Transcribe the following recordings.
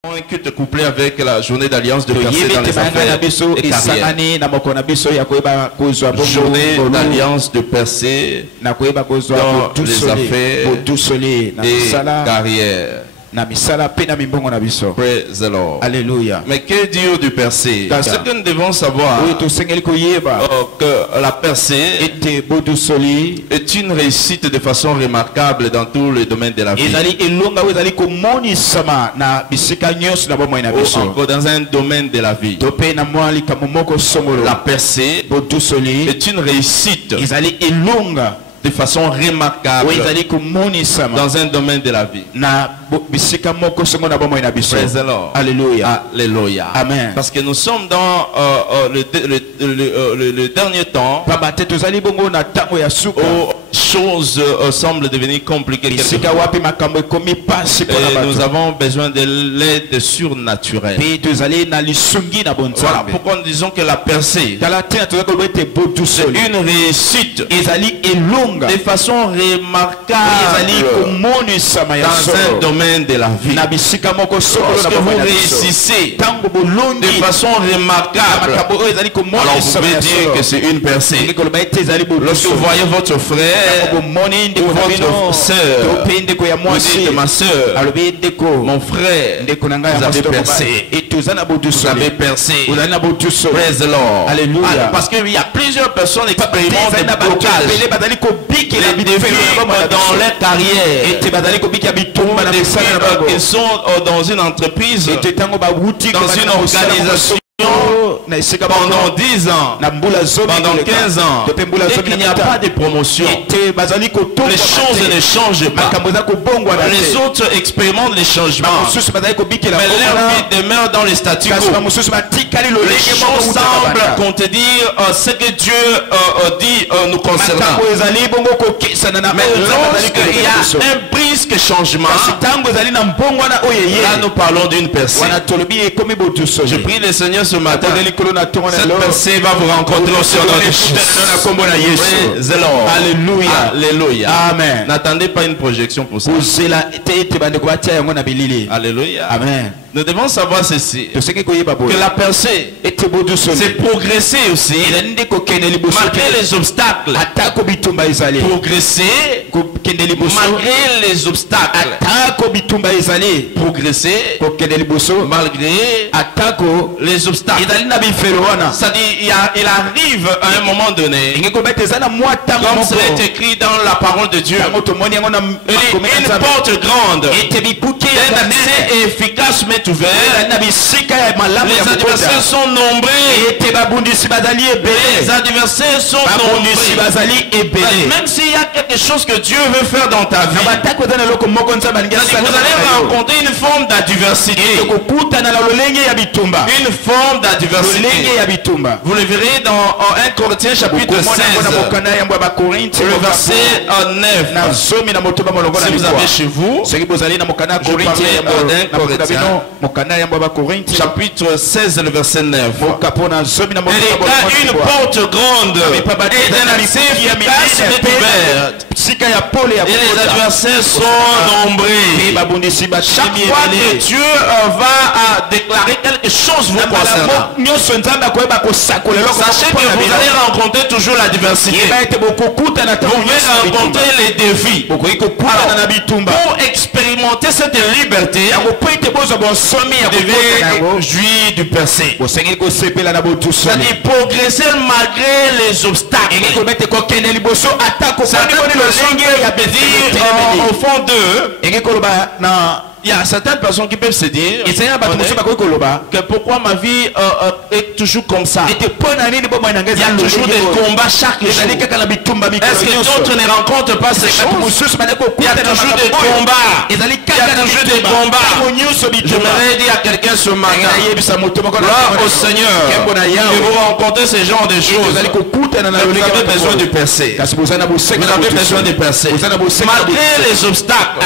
Que te coupler avec la journée d'alliance de percée dans les affaires et carrières. Journée d'alliance de percée dans les affaires et carrières. Praise the Lord. Alléluia. Mais que dire du percé? Ce que nous devons savoir, que la percée est une réussite de façon remarquable dans tous les domaines de la vie. Ou encore dans un domaine de la vie. La percée est une réussite de façon remarquable dans un domaine de la vie. Praise the Lord. Alléluia. Alléluia. Amen. Parce que nous sommes dans le dernier temps où choses semblent devenir compliquées. Nous avons besoin de l'aide surnaturelle. Voilà pourquoi nous disons que la percée c'est une réussite de façon remarquable dans un domaine de la vie. Lorsque vous réussissez de façon remarquable, alors vous pouvez dire que c'est une percée. Lorsque vous voyez votre frère ou votre soeur, vous dites ma soeur, mon frère, vous avez percé. Vous avez percé. Praise the Lord. Alléluia. Parce qu'il y a plusieurs personnes qui expérimentent des blocages, les défis dans leur carrière, ils sont dans une entreprise, dans une organisation pendant 10 ans, pendant 15 ans, et qu'il n'y a pas de promotion. Les choses ne changent pas. Les autres expérimentent les changements, mais leur vie demeure dans le statu quo. Les choses semblent contredire ce que Dieu dit nous concernant. Mais lorsqu'il y a un brusque changement, là nous parlons d'une personne. Je prie le Seigneur ce matin, cette percée va vous rencontrer au sein de Jésus. Alléluia. Alléluia. Amen. N'attendez pas une projection pour ça. Alléluia. Amen. Nous devons savoir ceci, que la percée, c'est progresser aussi, malgré les obstacles. Progresser, malgré les obstacles. Progresser, malgré les obstacles. C'est-à-dire, il arrive à un moment donné, comme c'est écrit dans la parole de Dieu, une porte grande, d'un accès efficace mais ouvert. Les adversaires sont nombreux. Les adversaires sont nombreux. Même s'il y a quelque chose que Dieu veut faire dans ta vie, vous allez rencontrer une forme d'adversité. Une forme d'adversité. Vous le verrez dans 1 Corinthiens chapitre 16, le verset 9. Si vous avez chez vous, je parlais d'un Corinthiens chapitre 16, le verset 9. Il y a une porte grande et d'un accès efficace est ouverte. Et les adversaires sont nombreux. Chaque fois que Dieu va déclarer quelque chose vous concernant, sachez que vous allez rencontrer toujours la diversité. Vous allez rencontrer les défis. Pour expérimenter cette liberté, vous devez jouir du percé. C'est-à-dire progresser malgré les obstacles. Certaines personnes peuvent dire au fond d'eux, il y a certaines personnes qui peuvent se dire que pourquoi ma vie est toujours comme ça. Il y a toujours des combats chaque jour. Est-ce que d'autres ne rencontrent pas ces choses? Il y a toujours des combats. Il y a toujours des combats. J'aimerais dire à quelqu'un ce matin, gloire au Seigneur, que vous rencontrez ce genre de choses. Vous avez besoin de percer. Vous avez besoin de percer. Malgré les obstacles,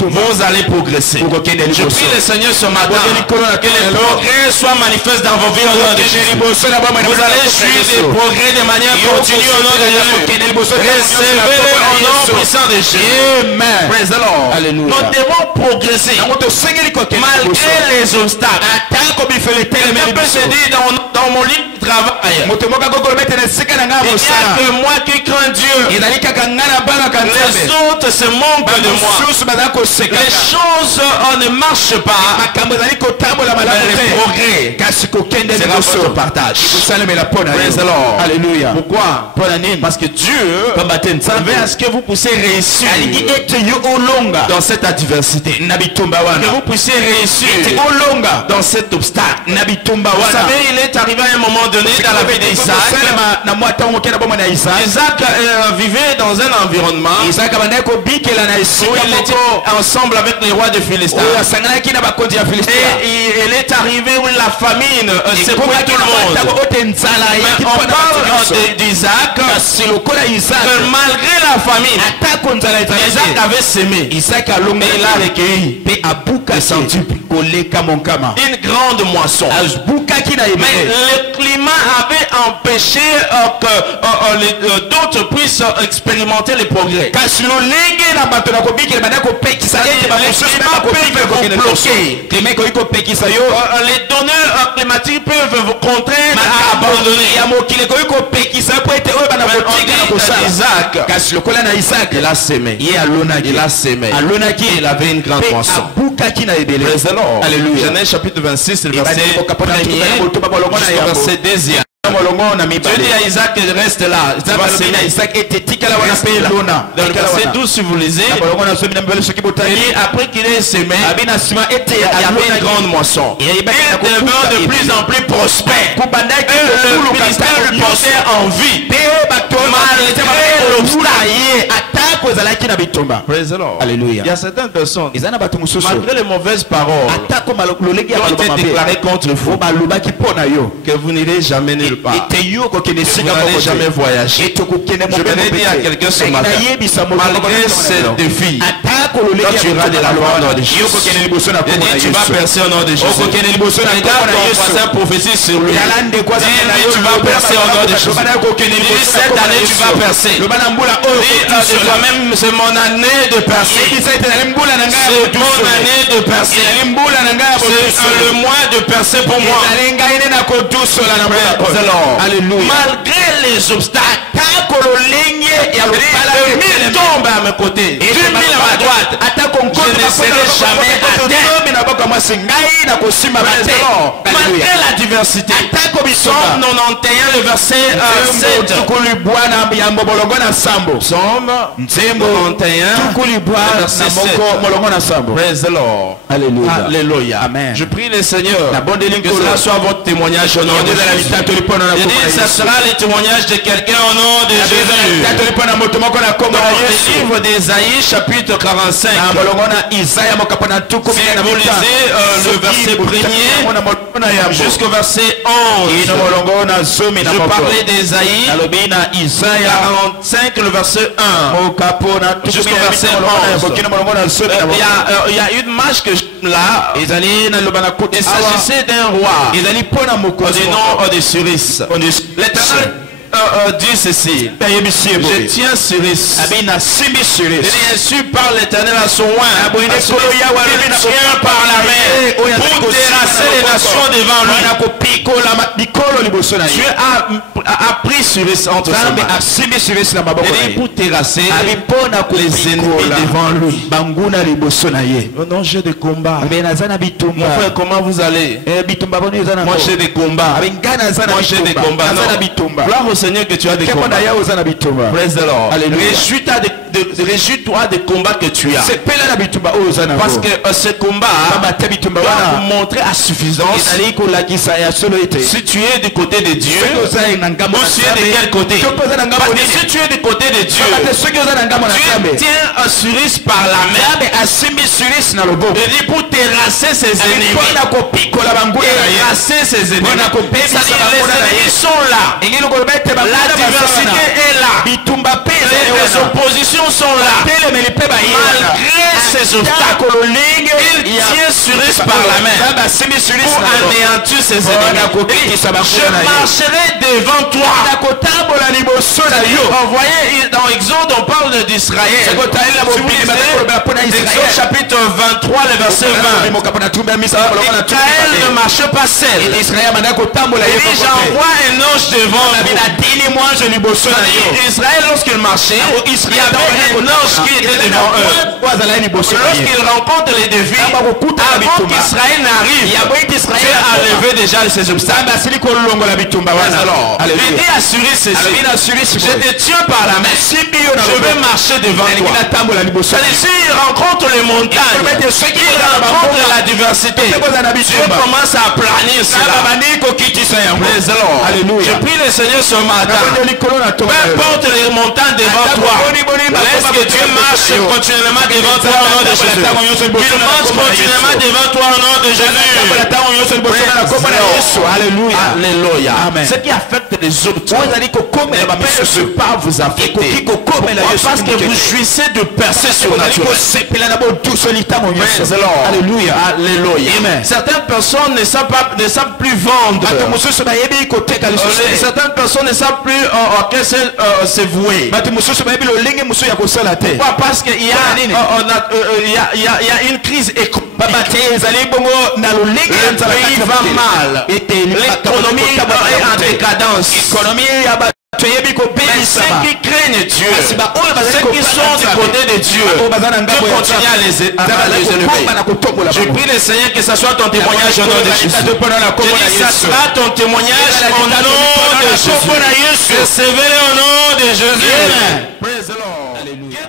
vous allez progresser. progresser. Je prie le Seigneur ce matin que les progrès soient manifestes dans vos vies au nom de Jésus. Vous allez suivre des progrès de manière continue au nom de Jésus. Recevez au nom puissant de Jésus. Amen. Praise the Lord. Alléluia. Nous devons progresser malgré les obstacles. Quelqu'un peut se dire dans mon lit de travail, il n'y a que moi qui crains Dieu. Les autres se moquent de moi. Les choses ne marchent pas. Les progrès sera votre partage. Praise the Lord. Alléluia. Pourquoi? Parce que Dieu veut à ce que vous puissiez réussir dans cette adversité. Que vous puissiez réussir dans cet obstacle. Vous savez, il est arrivé à un moment donné dans la vie d'Isaac. Isaac vivait dans un environnement où il était ensemble avec les rois de Philistins. Et il est arrivé où la famine secouait tout le monde. Mais on parle d'Isaac que malgré la famine, Isaac avait semé. Et il a recueilli une grande moisson. Mais le climat avait empêché que d'autres puissent expérimenter les progrès. Les donneurs climatiques peuvent vous contraindre à abandonner. Isaac, il a semé. Il a semé. Il avait une grande moisson. Alléluia. Genèse chapitre 26, le verset 1er, verset 2e. Dieu dit à Isaac qu'il reste là. Dans le verset 12, si vous lisez, et après qu'il ait semé, il y avait une grande moisson. Il devint de plus en plus prospère. Le ministère lui portait envie. Praise the Lord. Alléluia. Il y a certaines personnes, malgré les mauvaises paroles qui ont été déclarées contre vous, que vous n'irez jamais nulle part. Vous n'allez jamais voyager. Je vais dire à quelqu'un ce matin, malgré ces défis, toi tu iras de l'avant au nom de Jésus. Tu vas percer au nom de Jésus. Regarde ton voisin prophétise sur lui. Dis-lui tu vas percer au nom de Jésus. Dis cette année tu vas percer. Dis toi-même c'est mon année de percer. C'est mon année de percer. C'est le mois de percer pour moi. Alléluia. Malgré les obstacles, 2000 tombent à mes côtés, 2000 à ma droite, je ne serai jamais à terre. Malgré la diversité, Psaume 91, le verset 7. Psaume 91, verset 7. Praise the Lord. Alléluia. Alléluia. Amen. Je prie le Seigneur que cela soit votre témoignage au nom de Jésus. Je dis, ça sera le témoignage de quelqu'un au nom de Jésus. Le livre d'Ésaïe, chapitre 45. Si vous lisez le verset 1er jusqu'au verset 11. Je parlais d'Ésaïe 45, le verset 1 jusqu'au verset 11. Il y a une marche que là, il s'agissait d'un roi du nom de Cyrus. L'Éternel dit ceci: je tiens Cyrus. Il est insu par l'Éternel à son oin, il tient par la main pour terrasser les nations devant lui. Dieu a pris Cyrus entre ses mains. Il dit pour terrasser les ennemis devant lui. Non, j'ai des combats. Mon frère, comment vous allez? Moi j'ai des combats. Moi j'ai des combats. Gloire au Seigneur que tu as des combats. Praise the Lord. Réjouis-toi des combats que tu as. Parce que ce combat doit vous montrer à suffisance si tu es du côté de Dieu ou si tu es de quel côté. Parce que si tu es du côté de Dieu, Dieu tient Cyrus par la main et dit pour terrasser ses ennemis. Terrasser ses ennemis. C'est-à-dire les ennemis sont là. La diversité est là. Les oppositions bénédictions sont là. Malgré ces obstacles, il tient Cyrus par la main pour anéantir ses ennemis. Je marcherai devant toi. Vous voyez, dans Exode, on parle d'Israël. Exode chapitre 23, le verset 20. Israël ne marche pas seul. Il dit, j'envoie un ange devant vous. Israël, lorsqu'il marchait, il y avait un ange qui était devant eux. Lorsqu'il rencontre les défis, avant qu'Israël n'arrive, Dieu a levé déjà ses obstacles. Il dit à Cyrus ceci, je te tiens par la main, je vais marcher devant toi. S'il rencontre les montagnes, il rencontre la diversité, Dieu commence à planir cela. Je prie le Seigneur ce matin, peu importe les montagnes devant toi, laisse que Dieu marche continuellement devant toi au nom de Jésus. Il marche continuellement devant toi au nom de Jésus. Alléluia. Ce qui affecte les autres ne peut pas vous affecter. Parce que vous jouissez de percées surnaturelles. Alléluia. Certaines personnes ne savent plus vendre. Certaines personnes ne savent plus à quel se vouer. Pourquoi? Parce qu'il y a une crise économique. Le pays va mal. L'économie est en décadence. Mais ceux qui craignent Dieu, ceux qui sont du côté de Dieu, Dieu continue à les élever. Je prie le Seigneur que ce soit ton témoignage au nom de Jésus. Je dis que ce sera ton témoignage au nom de Jésus. Recevez-le au nom de Jésus. Praise the Lord. Alléluia.